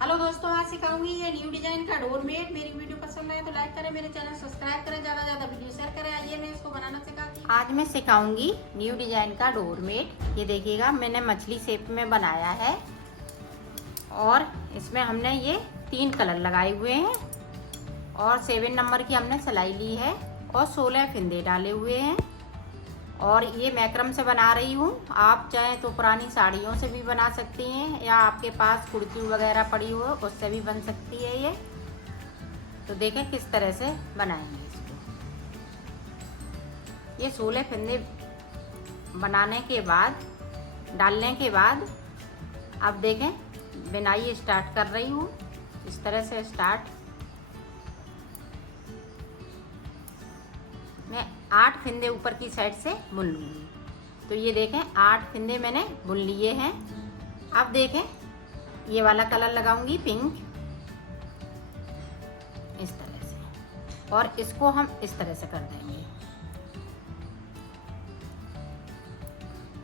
Hello दोस्तों, आज सिखाऊंगी ये न्यू डिजाइन का डोरमेट। मेरी वीडियो पसंद आए तो लाइक करें, मेरे चैनल सब्सक्राइब करें, ज्यादा वीडियो शेयर करें। आइए मैं इसको बनाना सिखाती हूँ। आज मैं सिखाऊंगी न्यू डिजाइन का डोरमेट। ये देखिएगा, मैंने मछली शेप में बनाया है और इसमें हमने ये 3 कलर लगाए हुए हैं और 7 नंबर की हमने सिलाई ली है और 16 फिंदे डाले हुए हैं। और ये मैक्रम से बना रही हूँ। आप चाहें तो पुरानी साड़ियों से भी बना सकती हैं या आपके पास कुर्ती वगैरह पड़ी हो उससे भी बन सकती है ये। तो देखें किस तरह से बनाएंगे इसको। ये 16 फंदे बनाने के बाद, डालने के बाद अब देखें बुनाई स्टार्ट कर रही हूँ। इस तरह से स्टार्ट। मैं 8 फिंदे ऊपर की साइड से बुन लूँगी। तो ये देखें 8 फिंदे मैंने बुन लिए हैं। अब देखें ये वाला कलर लगाऊंगी पिंक, इस तरह से, और इसको हम इस तरह से कर देंगे।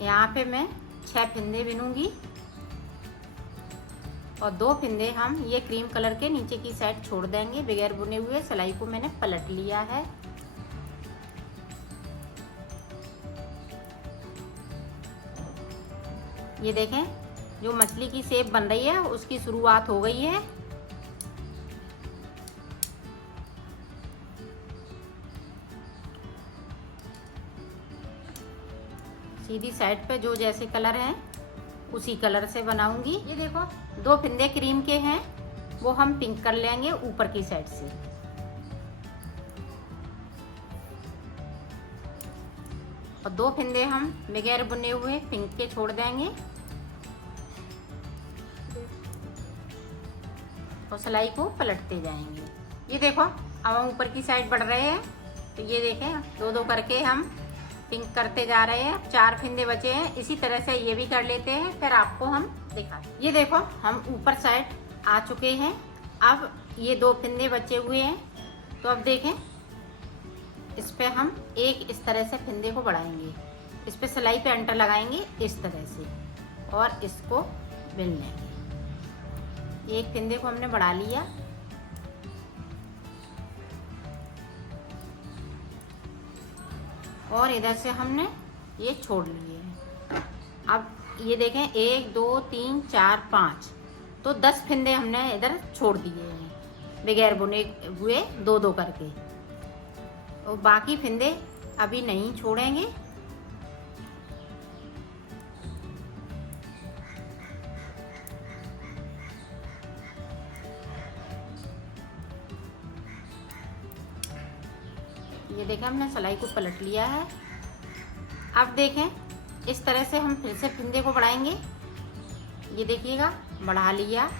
यहाँ पे मैं 6 फिंदे बुनूंगी और 2 फिंदे हम ये क्रीम कलर के नीचे की साइड छोड़ देंगे। बगैर बुने हुए सिलाई को मैंने पलट लिया है। ये देखें जो मछली की शेप बन रही है उसकी शुरुआत हो गई है। सीधी साइड पे जो जैसे कलर हैं उसी कलर से बनाऊंगी। ये देखो 2 फिंदे क्रीम के हैं, वो हम पिंक कर लेंगे ऊपर की साइड से। और 2 फिंदे हम बगैर बुने हुए पिंक के छोड़ देंगे और सिलाई को पलटते जाएंगे। ये देखो अब हम ऊपर की साइड बढ़ रहे हैं। तो ये देखें 2-2 करके हम पिंक करते जा रहे हैं। 4 फिंदे बचे हैं। इसी तरह से ये भी कर लेते हैं, फिर आपको हम दिखाते। ये देखो हम ऊपर साइड आ चुके हैं। अब ये 2 फिंदे बचे हुए हैं। तो अब देखें इस पे हम एक इस तरह से फिंदे को बढ़ाएंगे, इस पे सिलाई पे अंटर लगाएंगे इस तरह से और इसको बिन लेंगे। एक फिंदे को हमने बढ़ा लिया। और इधर से हमने ये छोड़ लिए हैं। अब ये देखें 1 2 3 4 5, तो 10 फिंदे हमने इधर छोड़ दिए हैं बगैर बुने हुए 2-2 करके। और बाकी फिंदे अभी नहीं छोड़ेंगे। ये देखें हमने सिलाई को पलट लिया है। अब देखें इस तरह से हम फिर से फिंदे को बढ़ाएंगे। ये देखिएगा बढ़ा लिया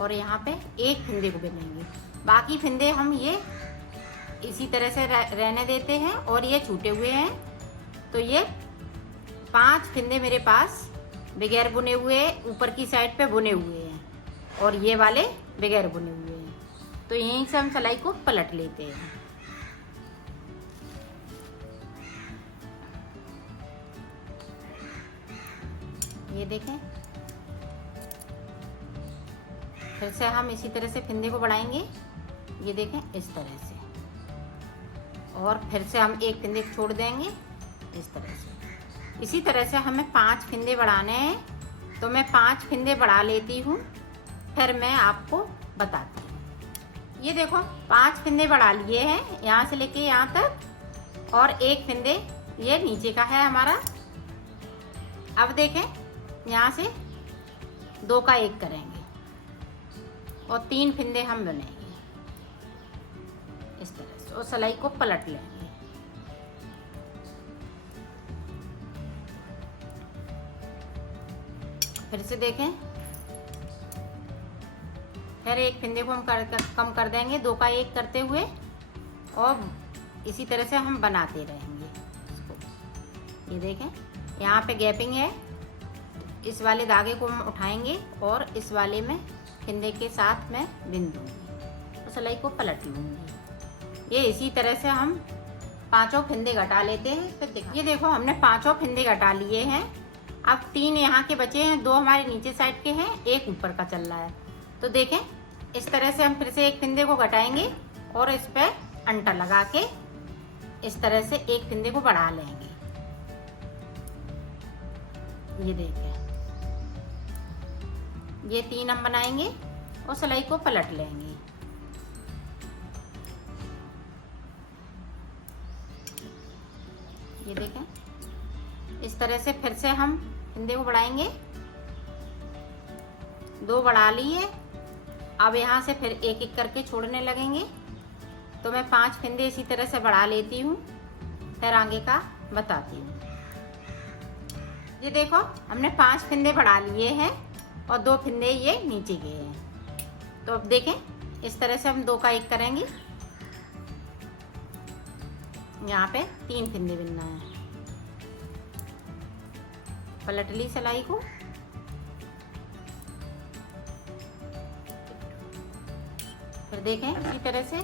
और यहाँ पे एक फिंदे को बिनेंगे। बाकी फिंदे हम ये इसी तरह से रहने देते हैं और ये छूटे हुए हैं। तो ये 5 फिंदे मेरे पास बगैर बुने हुए ऊपर की साइड पे बुने हुए हैं और ये वाले बगैर बुने हुए हैं। तो यहीं से हम सिलाई को पलट लेते हैं। ये देखें फिर से हम इसी तरह से फिंदे को बढ़ाएंगे। ये देखें इस तरह से, और फिर से हम एक फिंदे छोड़ देंगे इस तरह से। इसी तरह से हमें 5 फिंदे बढ़ाने हैं। तो मैं 5 फिंदे बढ़ा लेती हूँ, फिर मैं आपको बताती हूँ। ये देखो 5 फिंदे बढ़ा लिए हैं यहाँ से लेके यहाँ तक, और एक फिंदे ये नीचे का है हमारा। अब देखें यहाँ से 2 का 1 करेंगे और 3 फिंदे हम बुनेंगे इस तरह से और सिलाई को पलट लेंगे। फिर से देखें, फिर एक फिंदे को हम कम कर देंगे 2 का 1 करते हुए, और इसी तरह से हम बनाते रहेंगे इसको। ये देखें यहाँ पे गैपिंग है। इस वाले धागे को हम उठाएंगे और इस वाले में फिंदे के साथ मैं बिन दूंगी और सिलाई को पलट लूंगी। ये इसी तरह से हम 5 फिंदे घटा लेते हैं। फिर ये देखो हमने 5 फिंदे घटा लिए हैं। अब 3 यहाँ के बचे हैं, 2 हमारे नीचे साइड के हैं, 1 ऊपर का चल रहा है। तो देखें इस तरह से हम फिर से एक फिंदे को घटाएंगे और इस पर अंटा लगा के इस तरह से एक फिंदे को बढ़ा लेंगे। ये देखें, ये 3 हम बनाएंगे और सिलाई को पलट लेंगे। ये देखें इस तरह से फिर से हम फिंदे को बढ़ाएंगे। 2 बढ़ा लिए। अब यहाँ से फिर एक एक करके छोड़ने लगेंगे। तो मैं 5 फिंदे इसी तरह से बढ़ा लेती हूँ, फिर आगे का बताती हूँ। ये देखो हमने 5 फिंदे बढ़ा लिए हैं और 2 फिंदे ये नीचे गए हैं। तो अब देखें इस तरह से हम 2 का 1 करेंगे। यहाँ पे 3 फिंदे बिनना है। पलट ली सिलाई को। फिर देखें इसी तरह से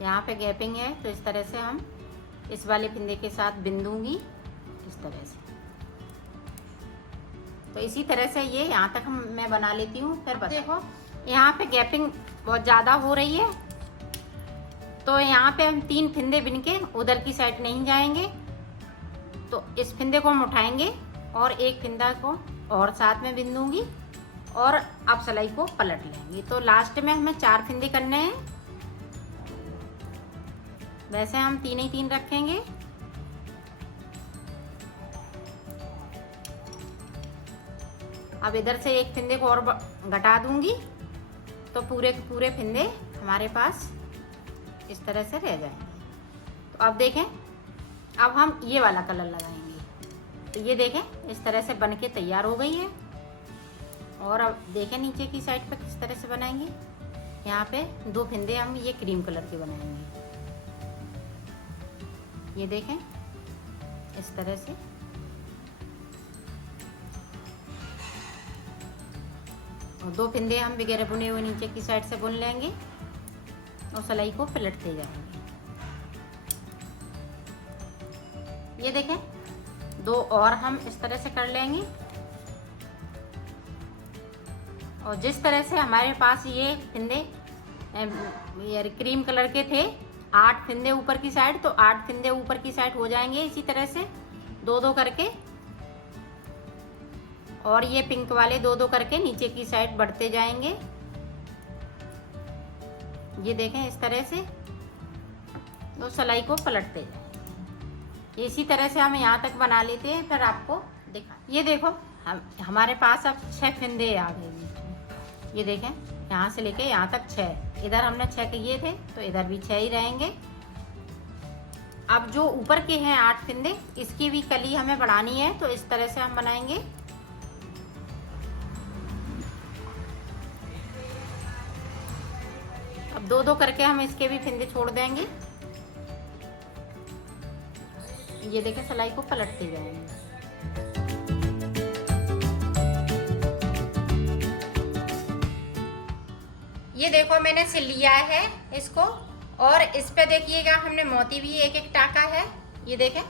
यहाँ पे गैपिंग है, तो इस तरह से हम इस वाले फिंदे के साथ बिन दूंगी इस तरह से। तो इसी तरह से ये यहाँ तक मैं बना लेती हूँ। फिर देखो यहाँ पे गैपिंग बहुत ज़्यादा हो रही है, तो यहाँ पे हम 3 फिंदे बिन के उधर की साइड नहीं जाएंगे। तो इस फिंदे को हम उठाएंगे और एक फिंदा को और साथ में बिन दूंगी और अब सिलाई को पलट लेंगे। तो लास्ट में हमें 4 फिंदे करने हैं। वैसे हम 3 ही 3 रखेंगे। अब इधर से एक फिंदे को और घटा दूंगी, तो पूरे के पूरे फिंदे हमारे पास इस तरह से रह जाएंगे। तो अब देखें, अब हम ये वाला कलर लगाएंगे। तो ये देखें इस तरह से बन के तैयार हो गई है। और अब देखें नीचे की साइड पे किस तरह से बनाएंगे। यहाँ पे 2 फिंदे हम ये क्रीम कलर के बनाएंगे। ये देखें इस तरह से। और 2 फिंदे हम बगैर बुने हुए नीचे की साइड से बुन लेंगे और सिलाई को पलटते जाएंगे। ये देखें 2 और हम इस तरह से कर लेंगे। और जिस तरह से हमारे पास ये फिंदे क्रीम कलर के थे, 8 फिंदे ऊपर की साइड, तो 8 फिंदे ऊपर की साइड हो जाएंगे इसी तरह से 2-2 करके। और ये पिंक वाले 2-2 करके नीचे की साइड बढ़ते जाएंगे। ये देखें इस तरह से, तो सिलाई को पलटते जाएंगे। इसी तरह से हम यहाँ तक बना लेते हैं, फिर आपको दिखा। ये देखो हमारे पास अब 6 फिंदे आ गए। ये देखें यहाँ से लेके यहाँ तक 6। इधर हमने 6 किए थे, तो इधर भी 6 ही रहेंगे। अब जो ऊपर के हैं 8 फिंदे, इसकी भी कली हमें बढ़ानी है, तो इस तरह से हम बनाएंगे। अब 2-2 करके हम इसके भी फिंदे छोड़ देंगे। ये देखें सिलाई को पलटते जाएंगे। ये देखो मैंने सिल लिया है इसको, और इस पे देखिएगा हमने मोती भी एक एक टाका है। ये देखें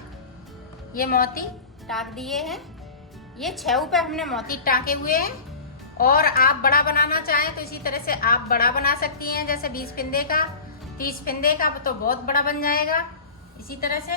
ये मोती टाक दिए हैं। ये 6 पे हमने मोती टाके हुए हैं। और आप बड़ा बनाना चाहें तो इसी तरह से आप बड़ा बना सकती हैं, जैसे 20 फिंदे का, 30 फिंदे का, तो बहुत बड़ा बन जाएगा। इसी तरह से